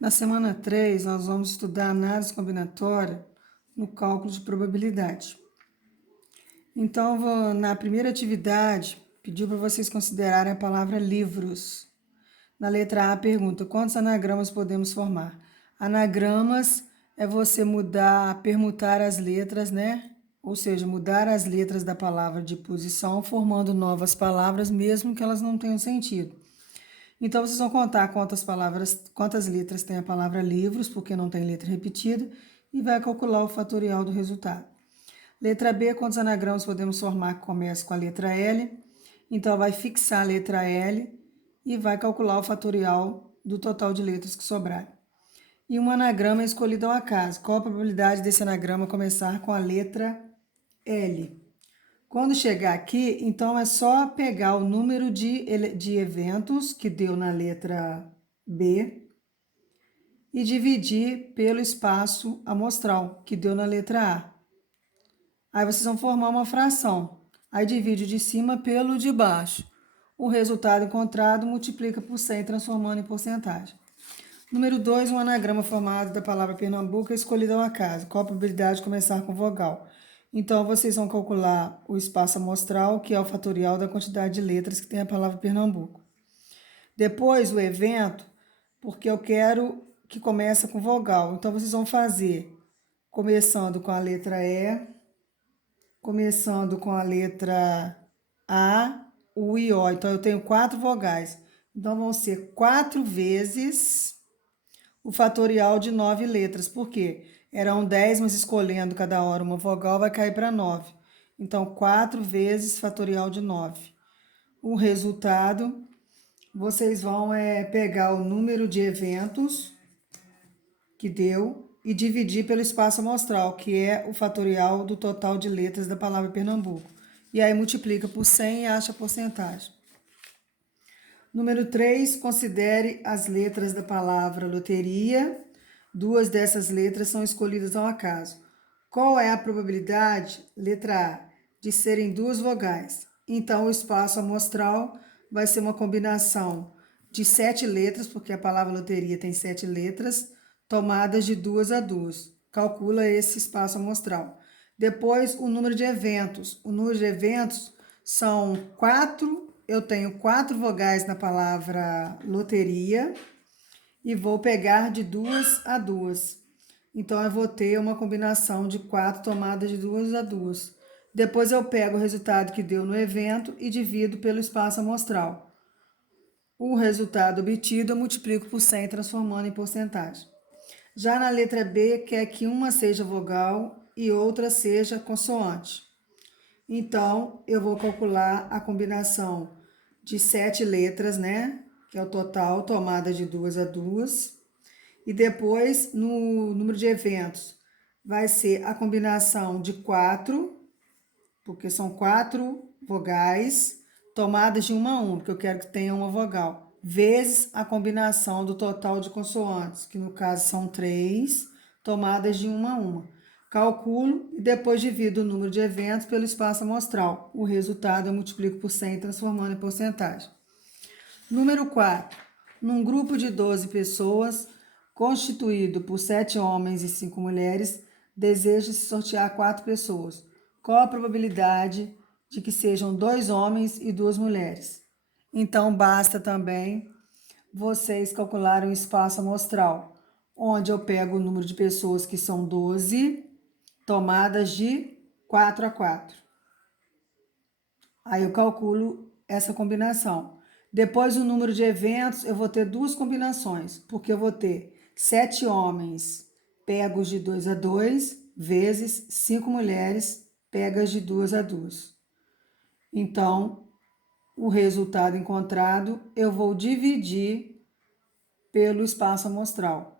Na semana 3, nós vamos estudar análise combinatória no cálculo de probabilidade. Então, na primeira atividade, pediu para vocês considerarem a palavra livros. Na letra A, pergunta: quantos anagramas podemos formar? Anagramas é você mudar, permutar as letras, né? Ou seja, mudar as letras da palavra de posição, formando novas palavras, mesmo que elas não tenham sentido. Então, vocês vão contar quantas letras tem a palavra livros, porque não tem letra repetida, e vai calcular o fatorial do resultado. Letra B, quantos anagramas podemos formar que começa com a letra L? Então, vai fixar a letra L e vai calcular o fatorial do total de letras que sobrarem. E um anagrama é escolhido ao acaso. Qual a probabilidade desse anagrama começar com a letra L? Quando chegar aqui, então é só pegar o número de eventos que deu na letra B e dividir pelo espaço amostral que deu na letra A. Aí vocês vão formar uma fração. Aí divide o de cima pelo de baixo. O resultado encontrado multiplica por 100, transformando em porcentagem. Número 2, um anagrama formado da palavra Pernambuco é escolhido ao acaso. Qual a probabilidade de começar com vogal? Então, vocês vão calcular o espaço amostral, que é o fatorial da quantidade de letras que tem a palavra Pernambuco. Depois, o evento, porque eu quero que comece com vogal. Então, vocês vão fazer começando com a letra E, começando com a letra A, U e O. Então, eu tenho 4 vogais. Então, vão ser 4 vezes o fatorial de 9 letras. Por quê? Eram 10, mas escolhendo cada hora uma vogal, vai cair para 9. Então, 4 vezes fatorial de 9. O resultado, vocês vão pegar o número de eventos que deu e dividir pelo espaço amostral, que é o fatorial do total de letras da palavra Pernambuco. E aí multiplica por 100 e acha a porcentagem. Número 3, considere as letras da palavra loteria. 2 dessas letras são escolhidas ao acaso. Qual é a probabilidade, letra A, de serem 2 vogais? Então, o espaço amostral vai ser uma combinação de 7 letras, porque a palavra loteria tem 7 letras, tomadas de 2 a 2. Calcula esse espaço amostral. Depois, o número de eventos. O número de eventos são 4. Eu tenho 4 vogais na palavra loteria e vou pegar de 2 a 2. Então, eu vou ter uma combinação de 4 tomadas de 2 a 2. Depois, eu pego o resultado que deu no evento e divido pelo espaço amostral. O resultado obtido eu multiplico por 100, transformando em porcentagem. Já na letra B, quer que uma seja vogal e outra seja consoante. Então, eu vou calcular a combinação de 7 letras, né? Que é o total, tomada de 2 a 2. E depois, no número de eventos, vai ser a combinação de 4, porque são 4 vogais, tomadas de uma a uma, porque eu quero que tenha uma vogal, vezes a combinação do total de consoantes, que no caso são 3, tomadas de uma a uma. Calculo e depois divido o número de eventos pelo espaço amostral. O resultado eu multiplico por 100, transformando em porcentagem. Número 4. Num grupo de 12 pessoas, constituído por 7 homens e 5 mulheres, deseja-se sortear 4 pessoas. Qual a probabilidade de que sejam 2 homens e 2 mulheres? Então, basta também vocês calcularem o espaço amostral, onde eu pego o número de pessoas que são 12, tomadas de 4 a 4. Aí eu calculo essa combinação. Depois, o número de eventos, eu vou ter 2 combinações, porque eu vou ter 7 homens pegos de 2 a 2, vezes 5 mulheres pegas de 2 a 2. Então, o resultado encontrado, eu vou dividir pelo espaço amostral.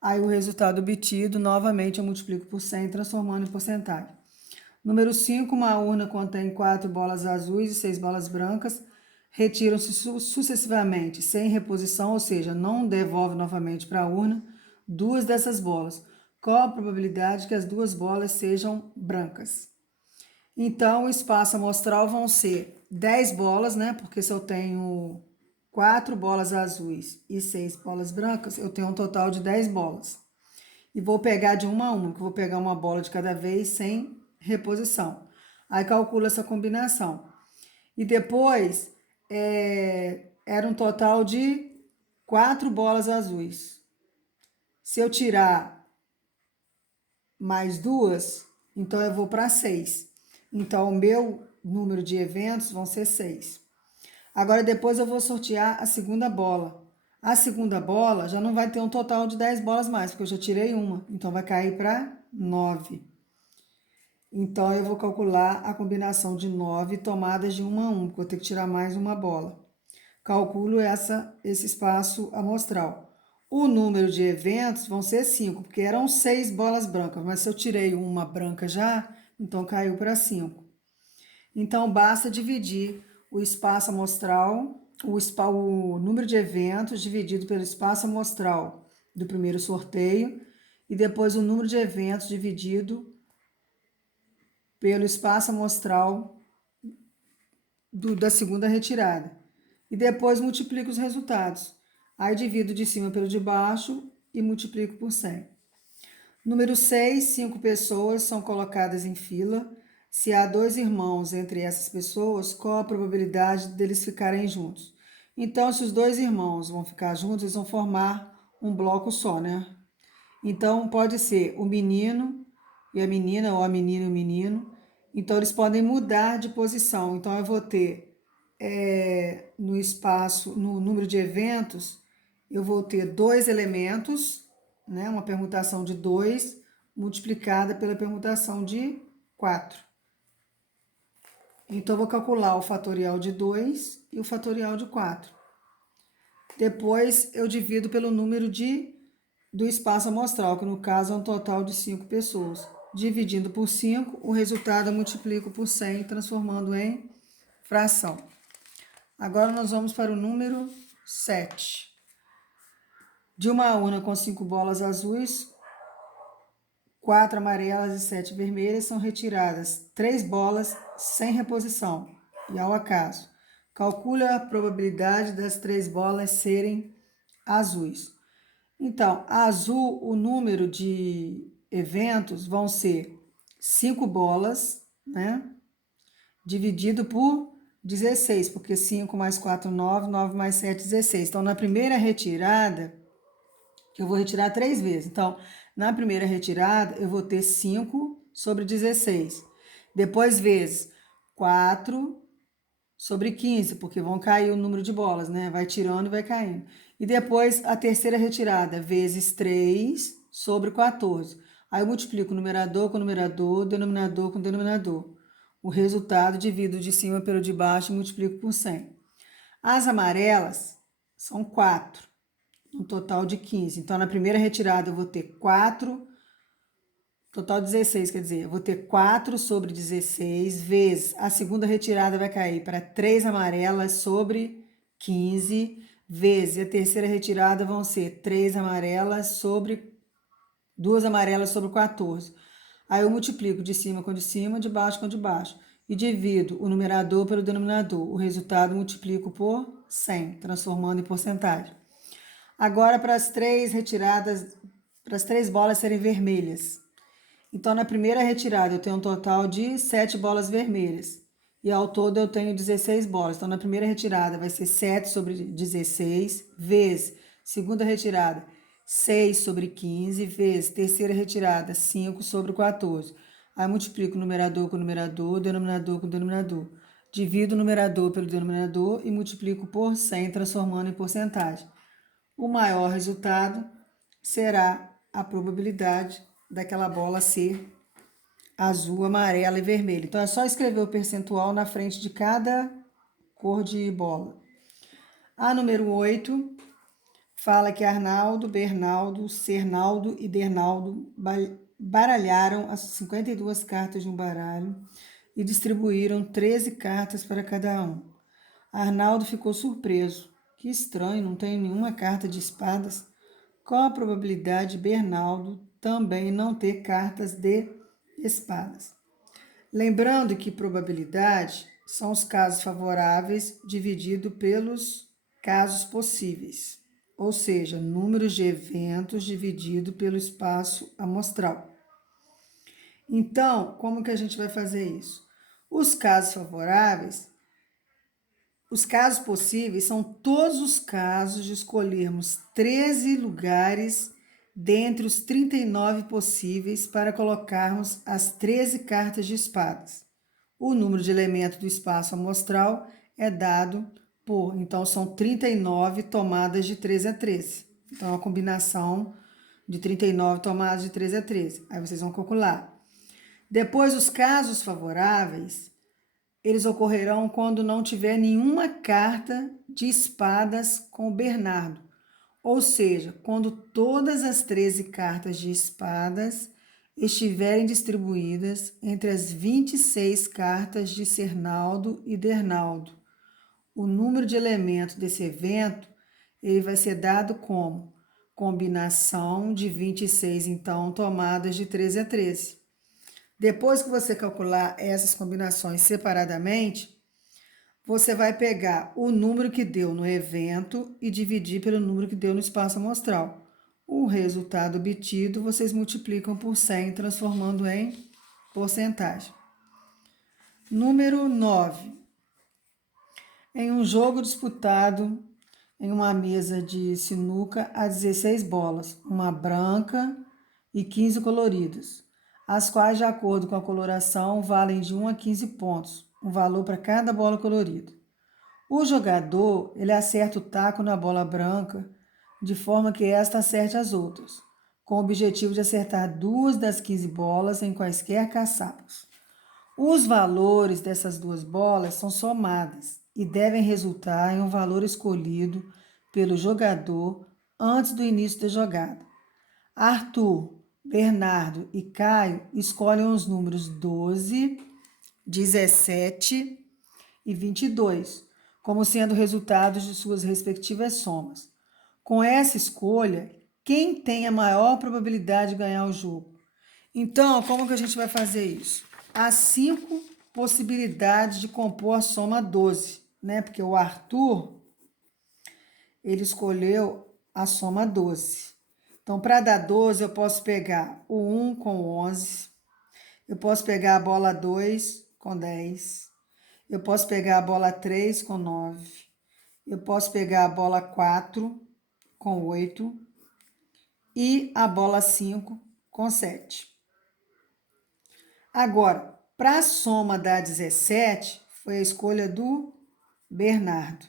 Aí, o resultado obtido, novamente, eu multiplico por 100, transformando em porcentagem. Número 5, uma urna contém 4 bolas azuis e 6 bolas brancas. Retiram-se sucessivamente, sem reposição, ou seja, não devolve novamente para a urna, 2 dessas bolas. Qual a probabilidade que as 2 bolas sejam brancas? Então, o espaço amostral vão ser 10 bolas, né? Porque se eu tenho 4 bolas azuis e 6 bolas brancas, eu tenho um total de 10 bolas. E vou pegar de uma a uma, que eu vou pegar uma bola de cada vez sem reposição. Aí calculo essa combinação. E depois, era um total de 4 bolas azuis. Se eu tirar mais duas, então eu vou para 6. Então, o meu número de eventos vão ser 6. Agora, depois eu vou sortear a segunda bola. A segunda bola já não vai ter um total de 10 bolas mais, porque eu já tirei uma. Então, vai cair para 9. Então, eu vou calcular a combinação de 9 tomadas de uma a uma, porque eu vou ter que tirar mais uma bola. Calculo esse espaço amostral. O número de eventos vão ser 5, porque eram 6 bolas brancas, mas se eu tirei uma branca já, então caiu para 5. Então, basta dividir o espaço amostral, o número de eventos dividido pelo espaço amostral do primeiro sorteio e depois o número de eventos dividido pelo espaço amostral da segunda retirada. E depois multiplico os resultados. Aí divido de cima pelo de baixo e multiplico por 100. Número 6, 5 pessoas são colocadas em fila. Se há 2 irmãos entre essas pessoas, qual a probabilidade deles ficarem juntos? Então, se os 2 irmãos vão ficar juntos, eles vão formar um bloco só, né? Então, pode ser o menino e a menina, ou a menina e o menino. Então, eles podem mudar de posição. Então, eu vou ter no espaço, no número de eventos, eu vou ter 2 elementos, né? Uma permutação de 2 multiplicada pela permutação de 4. Então, eu vou calcular o fatorial de 2 e o fatorial de 4. Depois, eu divido pelo número do espaço amostral, que no caso é um total de 5 pessoas. Dividindo por 5, o resultado eu multiplico por 100, transformando em fração. Agora nós vamos para o número 7. De uma urna com 5 bolas azuis, 4 amarelas e 7 vermelhas, são retiradas 3 bolas sem reposição e ao acaso. Calcule a probabilidade das 3 bolas serem azuis. Então, azul, o número de eventos vão ser 5 bolas, né? Dividido por 16, porque 5 mais 4, 9, 9 mais 7, 16. Então, na primeira retirada, que eu vou retirar 3 vezes. Então, na primeira retirada, eu vou ter 5 sobre 16. Depois, vezes 4 sobre 15, porque vão cair o número de bolas, né? Vai tirando e vai caindo. E depois, a terceira retirada, vezes 3 sobre 14. Aí eu multiplico o numerador com o numerador, denominador com o denominador. O resultado divido de cima pelo de baixo e multiplico por 100. As amarelas são 4, um total de 15. Então, na primeira retirada, eu vou ter 4, total 16, quer dizer, eu vou ter 4 sobre 16 vezes. A segunda retirada vai cair para 3 amarelas sobre 15 vezes. E a terceira retirada vão ser 3 amarelas sobre 2 amarelas sobre 14. Aí eu multiplico de cima com de cima, de baixo com de baixo. E divido o numerador pelo denominador. O resultado multiplico por 100, transformando em porcentagem. Agora, para as 3 retiradas, para as 3 bolas serem vermelhas. Então, na primeira retirada, eu tenho um total de 7 bolas vermelhas. E ao todo, eu tenho 16 bolas. Então, na primeira retirada, vai ser 7 sobre 16, vezes segunda retirada, 6 sobre 15, vezes terceira retirada, 5 sobre 14. Aí, multiplico o numerador com o numerador, denominador com o denominador. Divido o numerador pelo denominador e multiplico por 100, transformando em porcentagem. O maior resultado será a probabilidade daquela bola ser azul, amarela e vermelha. Então, é só escrever o percentual na frente de cada cor de bola. A número 8 fala que Arnaldo, Bernaldo, Cernaldo e Bernaldo baralharam as 52 cartas de um baralho e distribuíram 13 cartas para cada um. Arnaldo ficou surpreso. Que estranho, não tem nenhuma carta de espadas. Qual a probabilidade de Bernaldo também não ter cartas de espadas? Lembrando que probabilidade são os casos favoráveis dividido pelos casos possíveis, ou seja, números de eventos dividido pelo espaço amostral. Então, como que a gente vai fazer isso? Os casos favoráveis, os casos possíveis são todos os casos de escolhermos 13 lugares dentre os 39 possíveis para colocarmos as 13 cartas de espadas. O número de elementos do espaço amostral é dado por, então são 39 tomadas de 13 a 13. Então, é uma combinação de 39 tomadas de 13 a 13. Aí vocês vão calcular. Depois, os casos favoráveis, eles ocorrerão quando não tiver nenhuma carta de espadas com o Bernardo. Ou seja, quando todas as 13 cartas de espadas estiverem distribuídas entre as 26 cartas de Cernaldo e Dernaldo. O número de elementos desse evento ele vai ser dado como combinação de 26, então, tomadas de 13 a 13. Depois que você calcular essas combinações separadamente, você vai pegar o número que deu no evento e dividir pelo número que deu no espaço amostral. O resultado obtido, vocês multiplicam por 100, transformando em porcentagem. Número 9. Em um jogo disputado em uma mesa de sinuca há 16 bolas, uma branca e 15 coloridas, as quais, de acordo com a coloração, valem de 1 a 15 pontos, um valor para cada bola colorida. O jogador, ele acerta o taco na bola branca de forma que esta acerte as outras, com o objetivo de acertar 2 das 15 bolas em quaisquer caçapos. Os valores dessas 2 bolas são somadas e devem resultar em um valor escolhido pelo jogador antes do início da jogada. Arthur, Bernardo e Caio escolhem os números 12, 17 e 22, como sendo resultados de suas respectivas somas. Com essa escolha, quem tem a maior probabilidade de ganhar o jogo? Então, como que a gente vai fazer isso? Há 5 possibilidades de compor a soma 12, né? Porque o Arthur, ele escolheu a soma 12. Então, para dar 12, eu posso pegar o 1 com 11, eu posso pegar a bola 2 com 10, eu posso pegar a bola 3 com 9, eu posso pegar a bola 4 com 8 e a bola 5 com 7. Agora, para a soma dar 17, foi a escolha do Bernardo.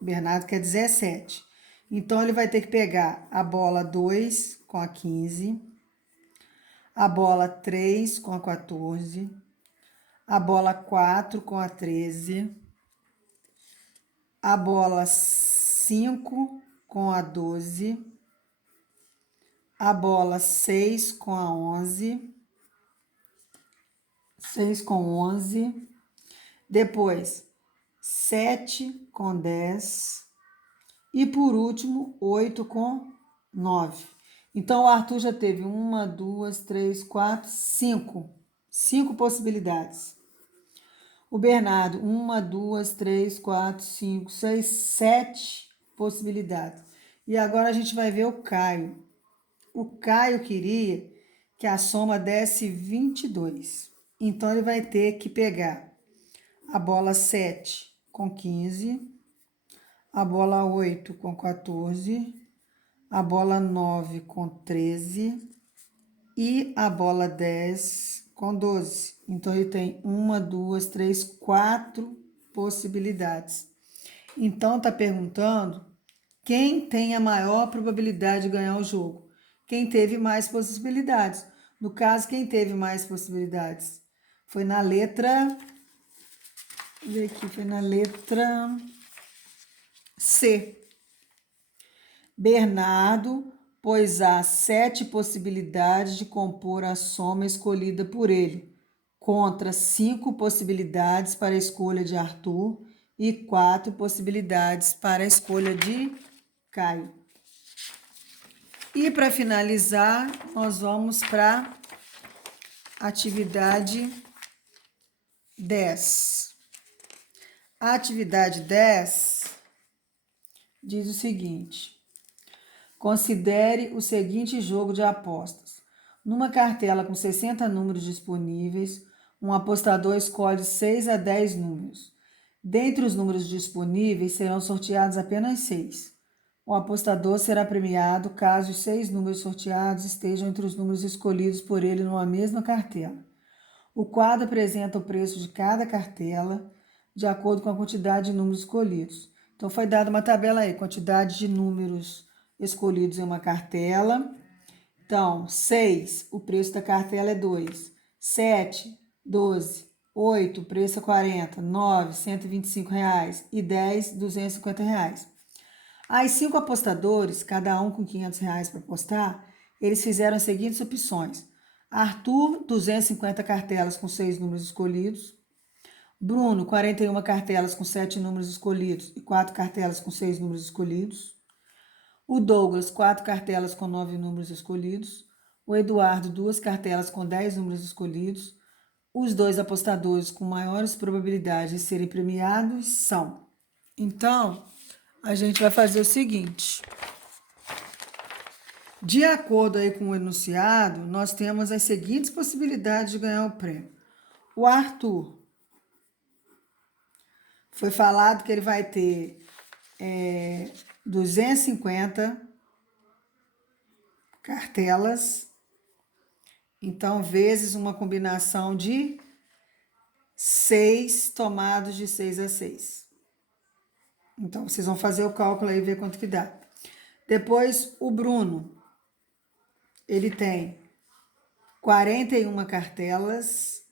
Bernardo quer 17. Então, ele vai ter que pegar a bola 2 com a 15, a bola 3 com a 14, a bola 4 com a 13, a bola 5 com a 12, a bola 6 com a 11, 6 com 11, depois 7 com 10 e por último 8 com 9. Então o Arthur já teve 1, 2, 3, 4, 5. 5 possibilidades. O Bernardo, 1, 2, 3, 4, 5, 6, 7 possibilidades. E agora a gente vai ver o Caio. O Caio queria que a soma desse 22. Então, ele vai ter que pegar a bola 7 com 15, a bola 8 com 14, a bola 9 com 13 e a bola 10 com 12. Então, ele tem 1, 2, 3, 4 possibilidades. Então, está perguntando quem tem a maior probabilidade de ganhar o jogo. Quem teve mais possibilidades. No caso, quem teve mais possibilidades? Foi na letra... Deixa eu ver aqui, foi na letra C. Bernardo, pois há 7 possibilidades de compor a soma escolhida por ele, contra 5 possibilidades para a escolha de Arthur e 4 possibilidades para a escolha de Caio. E para finalizar, nós vamos para a atividade 10. A atividade 10 diz o seguinte: considere o seguinte jogo de apostas. Numa cartela com 60 números disponíveis, um apostador escolhe 6 a 10 números. Dentre os números disponíveis, serão sorteados apenas 6. O apostador será premiado caso os 6 números sorteados estejam entre os números escolhidos por ele numa mesma cartela. O quadro apresenta o preço de cada cartela de acordo com a quantidade de números escolhidos. Então, foi dada uma tabela aí, quantidade de números escolhidos em uma cartela. Então, 6, o preço da cartela é 2. 7, 12. 8, o preço é 40. 9, R$ 125. E 10, R$ 250. As 5 apostadores, cada um com R$ 500 para apostar, eles fizeram as seguintes opções. Arthur, 250 cartelas com 6 números escolhidos. Bruno, 41 cartelas com 7 números escolhidos e 4 cartelas com 6 números escolhidos. O Douglas, 4 cartelas com 9 números escolhidos. O Eduardo, 2 cartelas com 10 números escolhidos. Os 2 apostadores com maiores probabilidades de serem premiados são. Então, a gente vai fazer o seguinte. De acordo aí com o enunciado, nós temos as seguintes possibilidades de ganhar o prêmio. O Arthur, foi falado que ele vai ter 250 cartelas, então, vezes uma combinação de 6 tomados de 6 a 6. Então, vocês vão fazer o cálculo aí e ver quanto que dá. Depois, o Bruno, ele tem 41 cartelas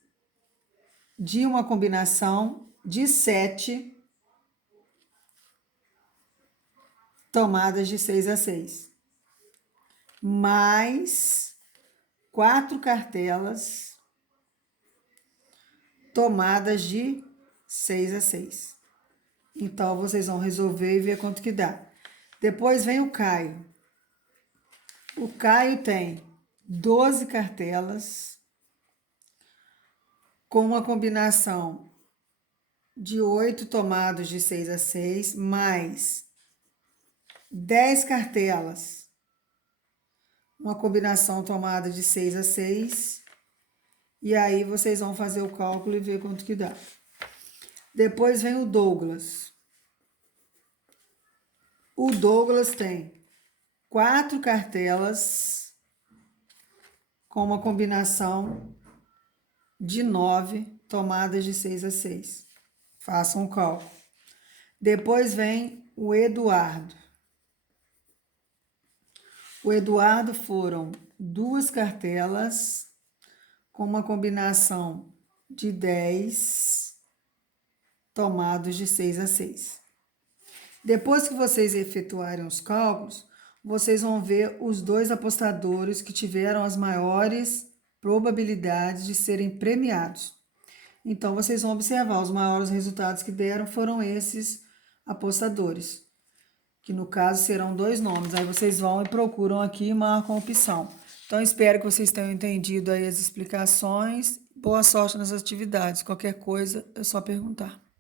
de uma combinação de 7 tomadas de 6 a 6, mais 4 cartelas tomadas de 6 a 6. Então, vocês vão resolver e ver quanto que dá. Depois vem o Caio. O Caio tem 12 cartelas com uma combinação de 8 tomados de 6 a 6, mais 10 cartelas, uma combinação tomada de 6 a 6, e aí vocês vão fazer o cálculo e ver quanto que dá. Depois vem o Douglas. O Douglas tem 4 cartelas com uma combinação de 9 tomadas de 6 a 6. Façam o cálculo. Depois vem o Eduardo. O Eduardo foram 2 cartelas com uma combinação de 10 tomados de 6 a 6. Depois que vocês efetuarem os cálculos, vocês vão ver os 2 apostadores que tiveram as maiores probabilidades de serem premiados. Então, vocês vão observar, os maiores resultados que deram foram esses apostadores, que no caso serão 2 nomes. Aí vocês vão e procuram aqui e marcam a opção. Então, espero que vocês tenham entendido aí as explicações. Boa sorte nas atividades. Qualquer coisa é só perguntar.